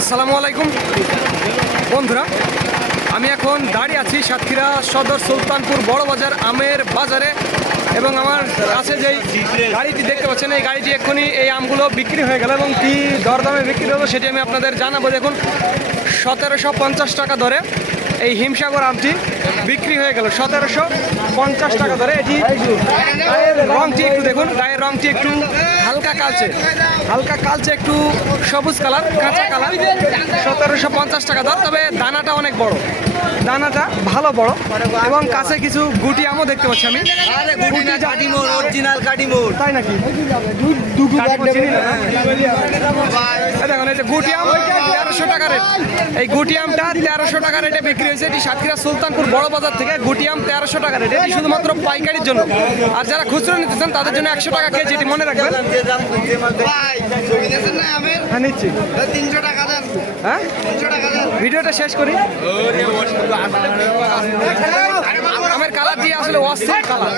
আসসালামু আলাইকুম। বন্ধুরা, আমি এখন দাঁড়িয়ে আছি সাতক্ষীরা সদর সুলতানপুর বড় বাজার আমের বাজারে এবং আমার কাছে যেই গাড়িটি দেখতে পাচ্ছেন, এই গাড়িটি এক্ষুনি এই আমগুলো বিক্রি হয়ে গেল এবং কী দরদামে বিক্রি হলো সেটি আমি আপনাদের জানাব। দেখুন, সতেরোশো পঞ্চাশ টাকা ধরে এই হিমসাগর আমটি বিক্রি হয়ে গেল। সতেরোশো পঞ্চাশ টাকা ধরে এটি রংটি একটু দেখুন, গায়ের রংটি একটু হালকা কালচে। হালকা কালচে একটু সবুজ কালার, কাঁচা কালার। সতেরোশো পঞ্চাশ টাকা দর, তবে দানাটা অনেক বড়। দানাটা ভালো বড়। এবং কাছে কিছু গুটি আমও দেখতে পাচ্ছি আমি। তাই নাকি? এই দেখুন এই যে গুটি আম তেরোশো টাকা রেট। এই গুটি আমটা তেরোশো টাকা রেটে বিক্রি হয়েছে। এটি সাতক্ষীরা সুলতানপুর বড় বাজার থেকে গুটি আম তেরোশো টাকা রেট। এটি শুধুমাত্র পাইকারির জন্য। আর যারা খুচরো নিতে চান তাদের জন্য একশো টাকা কেজি এটি মনে রাখবেন। হ্যাঁ নিচ্ছি। তিনশো টাকা হ্যাঁ? ভিডিওটা শেষ করি। আমের কালার দিয়ে আসলে অস্থির কালার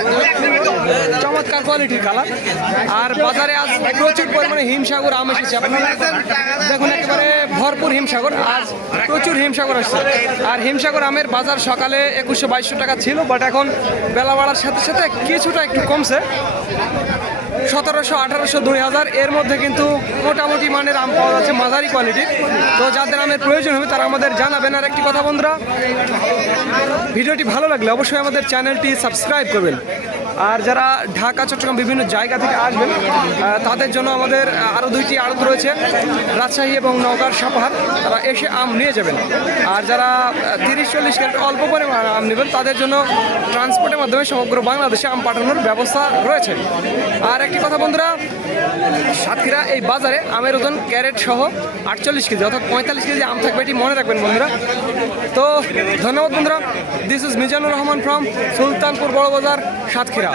চমৎকার কোয়ালিটির কালার আর বাজারে আজ প্রচুর পরিমাণে হিমসাগর আম এসেছে। দেখুন, একেবারে ভরপুর হিমসাগর। আজ প্রচুর হিমসাগর আসছে। আর হিমসাগর আমের বাজার সকালে একুশশো বাইশশো টাকা ছিল বাট এখন বেলা বাড়ার সাথে সাথে কিছুটা একটু কমছে। সতেরোশো, আঠারোশো, দুই হাজার। এর মধ্যে কিন্তু মোটামুটি মানের আম পাওয়া যাচ্ছে মাঝারি কোয়ালিটির তো যাদের আমের প্রয়োজন হবে তারা আমাদের জানাবেন। আর একটি কথা বন্ধুরা, ভিডিওটি ভালো লাগলে অবশ্যই আমাদের চ্যানেলটি সাবস্ক্রাইব করবেন। আর যারা ঢাকা, চট্টগ্রাম বিভিন্ন জায়গা থেকে আসবেন তাদের জন্য আমাদের আরও দুইটি আড়ত রয়েছে, রাজশাহী এবং নওগাঁর সাপাহার। তারা এসে আম নিয়ে যাবেন। আর যারা তিরিশ, চল্লিশ ক্যারেট অল্প পরিমাণ আম নেবেন, তাদের জন্য ট্রান্সপোর্টের মাধ্যমে সমগ্র বাংলাদেশে আম পাঠানোর ব্যবস্থা রয়েছে। আর একটি কথা বন্ধুরা, সাতক্ষীরা এই বাজারে আমের ওজন ক্যারেট সহ আটচল্লিশ কেজি অর্থাৎ পঁয়তাল্লিশ কেজি আম থাকবে এটি মনে রাখবেন বন্ধুরা। তো ধন্যবাদ বন্ধুরা। This is Mizanur Rahman from Sultanpur Boro Bazar. Satkhira.